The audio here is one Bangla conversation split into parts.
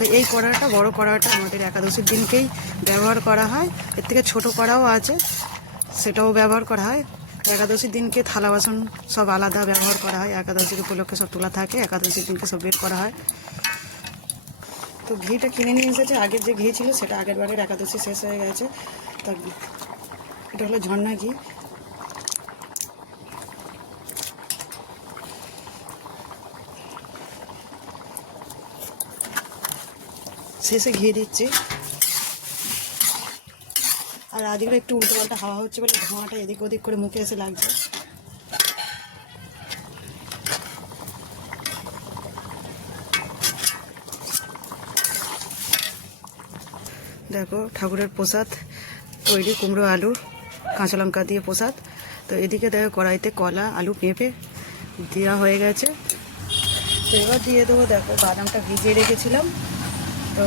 তো এই কড়াটা, বড় কড়াটা আমাদের একাদশীর দিনকেই ব্যবহার করা হয়। এর থেকে ছোট কড়াও আছে, সেটাও ব্যবহার করা হয়। একাদশীর দিনকে থালা বাসন সব আলাদা ব্যবহার করা হয়। একাদশীর উপলক্ষে সব তোলা থাকে, একাদশীর দিনকে সব বের করা হয়। তো ঘিটা কিনে নিয়ে এসেছে, আগের যে ঘি ছিল সেটা আগের বারের একাদশী শেষ হয়ে গেছে। তা এটা হলো ঝর্ণা ঘি। শেষে ঘি দিচ্ছি। আর আজকে একটু উল্টো পাল্টা হাওয়া হচ্ছে বলে ধোঁয়াটা এদিক ওদিক করে মুখে এসে লাগছে। দেখো ঠাকুরের প্রসাদ তৈরি, কুমড়ো আলু কাঁচা লঙ্কা দিয়ে প্রসাদ। তো এদিকে দেখো কড়াইতে কলা, আলু, পেঁপে দেওয়া হয়ে গেছে। তো এবার দিয়ে দেবো, দেখো বাদামটা ভিজিয়ে রেখেছিলাম তো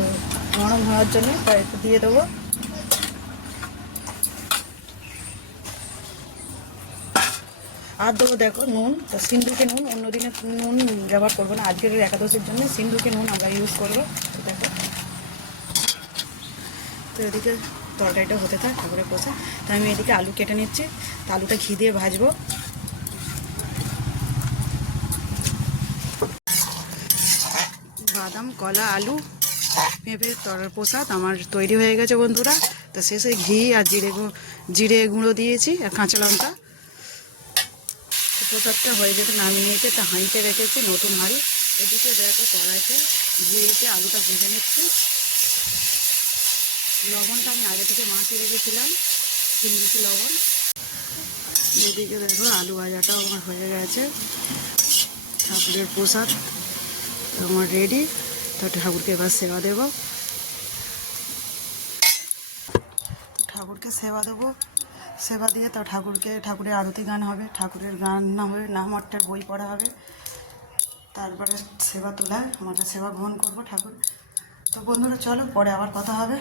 নরম হওয়ার জন্য, তাই একটু দিয়ে দেবো। আর দেবো দেখো নুন। তো সিন্ধুকে নুন, অন্যদিনে নুন ব্যবহার করবো না, আজকের একাদশীর জন্য সিন্ধুকে নুন আমরা ইউজ করবো। দেখো তো এদিকে তরকারিটা হতে থাক ঠাকুরের পোষা। তো আমি এদিকে আলু কেটে নিচ্ছি। তো আলুটা ঘি দিয়ে ভাজবো। বাদাম, কলা, আলু, পেঁপের প্রসাদ আমার তৈরি হয়ে গেছে বন্ধুরা। তো শেষে ঘি আর জিরে গুঁড়ো দিয়েছি আর কাঁচা লঙ্কা। প্রসাদটা হয়ে যেতে নামিয়ে নিয়েছে, তা হাঁড়িতে রেখেছি, নতুন হাঁড়ি। এদিকে দেখো কড়াইতে জিরেতে আলুটা ভেজে নিচ্ছি। লবণটা আমি আগে থেকে মাখিয়ে রেখেছিলাম, 3 কেজি লবণ। এদিকে দেখো আলু ভাজাটাও আমার হয়ে গেছে। ঠাকুরের প্রসাদ আমার রেডি। তো ঠাকুরকে এবার সেবা দেব। ঠাকুরকে সেবা দেবো। সেবা দিয়ে তো ঠাকুরের আরতি গান হবে, ঠাকুরের গান না হবে, নাম অর্থের বই পড়া হবে। তারপরে সেবা তোলায় আমাদের সেবা গ্রহণ করবো ঠাকুর। তো বন্ধুরা চলো, পরে আবার কথা হবে।